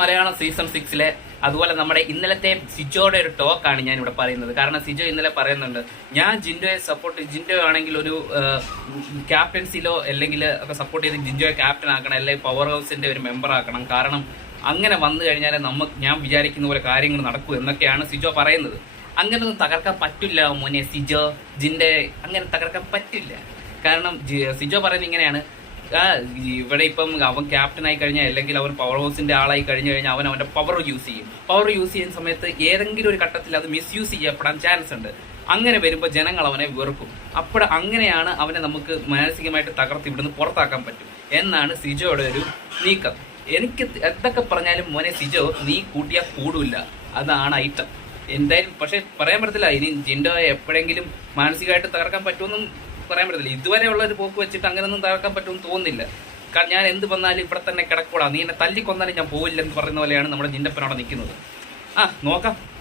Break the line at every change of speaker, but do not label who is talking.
Malayalam season സിക്സിലെ അതുപോലെ നമ്മുടെ ഇന്നലത്തെ സിജോയുടെ ഒരു ടോക്കാണ് ഞാൻ ഇവിടെ പറയുന്നത്. കാരണം സിജോ ഇന്നലെ പറയുന്നുണ്ട് ഞാൻ ജിൻഡോയെ സപ്പോർട്ട് ജിൻഡോ ആണെങ്കിൽ ഒരു ക്യാപ്റ്റൻസിലോ അല്ലെങ്കിൽ ഒക്കെ സപ്പോർട്ട് ചെയ്ത് ജിൻഡോയെ ക്യാപ്റ്റൻ ആക്കണം അല്ലെങ്കിൽ പവർ ഹൗസിന്റെ ഒരു മെമ്പർ ആക്കണം. കാരണം അങ്ങനെ വന്നു കഴിഞ്ഞാൽ നമുക്ക് ഞാൻ വിചാരിക്കുന്ന പോലെ കാര്യങ്ങൾ നടക്കൂ എന്നൊക്കെയാണ് സിജോ പറയുന്നത്. അങ്ങനെയൊന്നും തകർക്കാൻ പറ്റില്ല മോനെ സിജോ ജിന്റെ അങ്ങനെ തകർക്കാൻ പറ്റില്ല. കാരണം സിജോ പറയുന്നത് ഇങ്ങനെയാണ് ഇവിടെ ഇപ്പം അവൻ ക്യാപ്റ്റൻ ആയി കഴിഞ്ഞാൽ അല്ലെങ്കിൽ അവൻ പവർ ഹൗസിന്റെ ആളായി കഴിഞ്ഞു കഴിഞ്ഞാൽ അവൻ അവന്റെ പവർ യൂസ് ചെയ്യും. പവർ യൂസ് ചെയ്യുന്ന സമയത്ത് ഏതെങ്കിലും ഒരു ഘട്ടത്തിൽ അത് മിസ്യൂസ് ചെയ്യപ്പെടാൻ ചാൻസ് ഉണ്ട്. അങ്ങനെ വരുമ്പോൾ ജനങ്ങൾ അവനെ വെറുക്കും. അപ്പോൾ അങ്ങനെയാണ് അവനെ നമുക്ക് മാനസികമായിട്ട് തകർത്ത് ഇവിടുന്ന് പുറത്താക്കാൻ പറ്റും. എന്നാണ് സിജോയുടെ ഒരു നീക്കം. എനിക്ക് എന്തൊക്കെ പറഞ്ഞാലും മോനെ സിജോ നീ കൂട്ടിയാൽ കൂടില്ല അതാണ് ഐറ്റം എന്തായാലും പക്ഷെ പറയാൻ പറ്റത്തില്ല. ഇനി ജിൻഡോ എപ്പോഴെങ്കിലും മാനസികമായിട്ട് തകർക്കാൻ പറ്റുമെന്നും പറയാൻ പറ്റത്തില്ല. ഇതുവരെ ഉള്ള ഒരു പോക്ക് വെച്ചിട്ട് അങ്ങനെയൊന്നും തകർക്കാൻ പറ്റുമെന്ന് തോന്നുന്നില്ല. കാരണം ഞാൻ എന്ത് വന്നാലും ഇവിടെ തന്നെ കിടക്കൂടാ. നീ എന്നെ തല്ലിക്കൊന്നാലും ഞാൻ പോവില്ല എന്ന് പറയുന്ന പോലെയാണ് നമ്മുടെ അവിടെ നിൽക്കുന്നത്. ആ നോക്കാം.